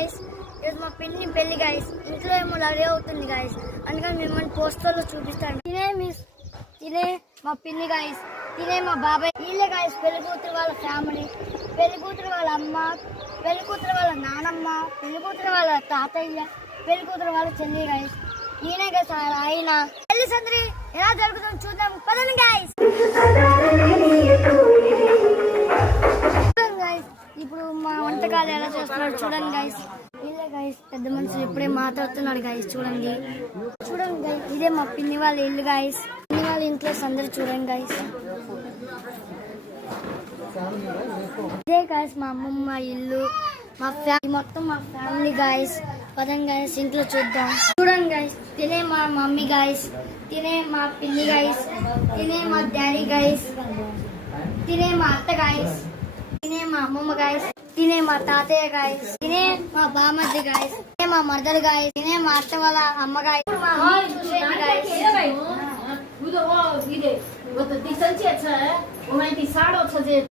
Guys, ఈరోజు మా పిన్ని పెళ్లి గైస్. ఇంట్లో ఏమో రెడీ అవుతుంది గైస్, అందుకని మిమ్మల్ని పోస్టర్లో చూపిస్తాను. తినే మా పిన్ని గైస్, తినే మా బాబాయ్, వీళ్ళే గైస్ పెళ్లి కూతురు వాళ్ళ ఫ్యామిలీ, పెళ్లి కూతురు వాళ్ళ అమ్మ, పెళ్లి కూతురు వాళ్ళ నానమ్మ, పెళ్లి కూతురు వాళ్ళ తాతయ్య, పెళ్లి కూతురు వాళ్ళ చెల్లి గైస్. ఈయనే గైస్ ఆయన పెళ్లి సందడి ఎలా జరుగుతుందో చూద్దాం పదండి గైస్. ఇప్పుడు మా వంటకాలు ఎలా చేస్తున్నాడు చూడండి గైస్. వీళ్ళే గైస్ పెద్ద మనుషులు ఇప్పుడే మాట్లాడుతున్నాడు గైస్. చూడండి గైస్, ఇదే మా పిన్ని వాళ్ళ ఇల్లు గైస్. పిన్ని వాళ్ళ ఇంట్లో సందడి చూడండి గైస్. ఇదే గైస్ మా అమ్మమ్మ ఇల్లు, మా ఫ్యామిలీ మొత్తం మా ఫ్యామిలీ గైస్. పదండి గైస్ ఇంట్లో చూద్దాం. చూడండి గైస్, తినే మా మమ్మీ గైస్, తినే మా పిన్ని గైస్, తినే మా డాడీ గైస్, తినే మా అత్త గైస్, తినే మా అమ్మమ్మ గైస్, తినే మా తాతయ్య గైస్, తినే మా బామర్ది గైస్, తినే మా మర్దలు గైస్, తినే మా అత్త వాళ్ళ అమ్మ గైస్, మా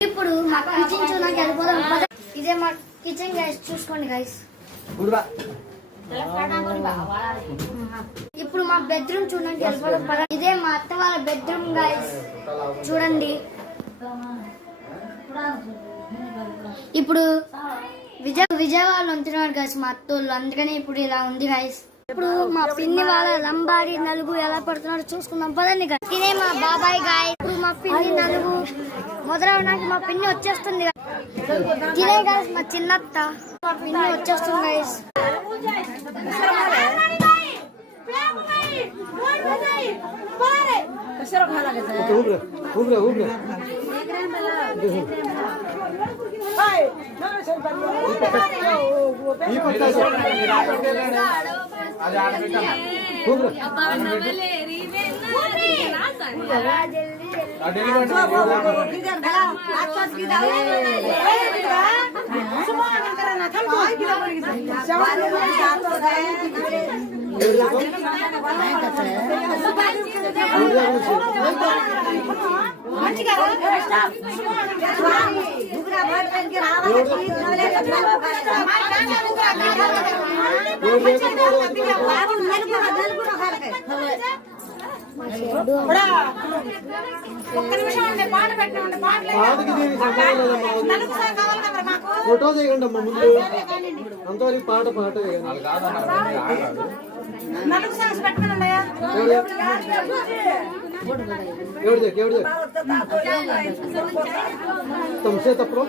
ఇప్పుడు మా కిచెన్ చూడడానికి వెళ్ళిపోదాం. ఇదే మా కిచెన్ గైస్, చూసుకోండి గైస్. ఇప్పుడు మా బెడ్రూమ్ చూడడానికి వెళ్ళిపోదాం. ఇదే మా అత్త వాళ్ళ బెడ్రూమ్ గైస్, చూడండి. ఇప్పుడు విజయవాడలో ఉంటున్నారు గైస్ మా అత్తోళ్ళు, అందుకని ఇప్పుడు ఇలా ఉంది గైస్. ఇప్పుడు మా పిన్ని వాళ్ళ లంబాడి నలుగు ఎలా పడుతున్నారో చూసుకుందాం పదండి గైస్. తినే మా బాబాయ్ గాయ్, ఇప్పుడు మా పిన్ని నలుగు మొదలవడానికి మా పిన్ని వచ్చేస్తుంది. తినే గైస్ మా చిన్నత్త, మా పిన్ని వచ్చేస్తుంది గైస్. ఫోటో చేయండి అమ్మా ముందు, అంతవరకు పాట तुमसे तपरो